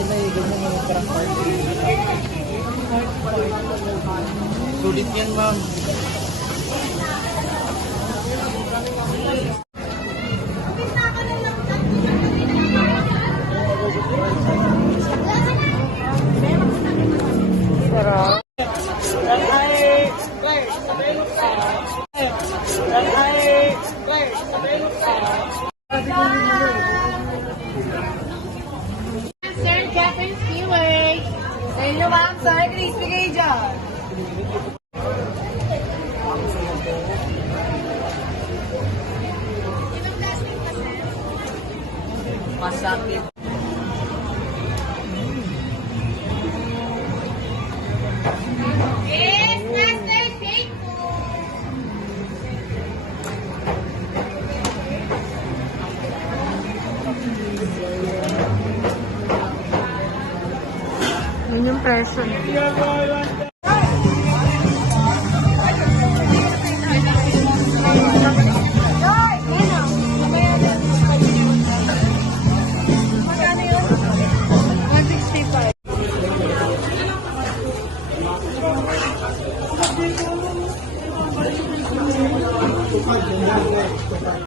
sila eh. Ganyan yung parang party. Sulit yan, ma'am. Sarap. Sir, Captain Seaway. Sa inyo, ma'am. Sorry, crispy kayo dyan. Masakit. Yes, master. Thank you. Yun yung presyo niya. Magkano yun? 165.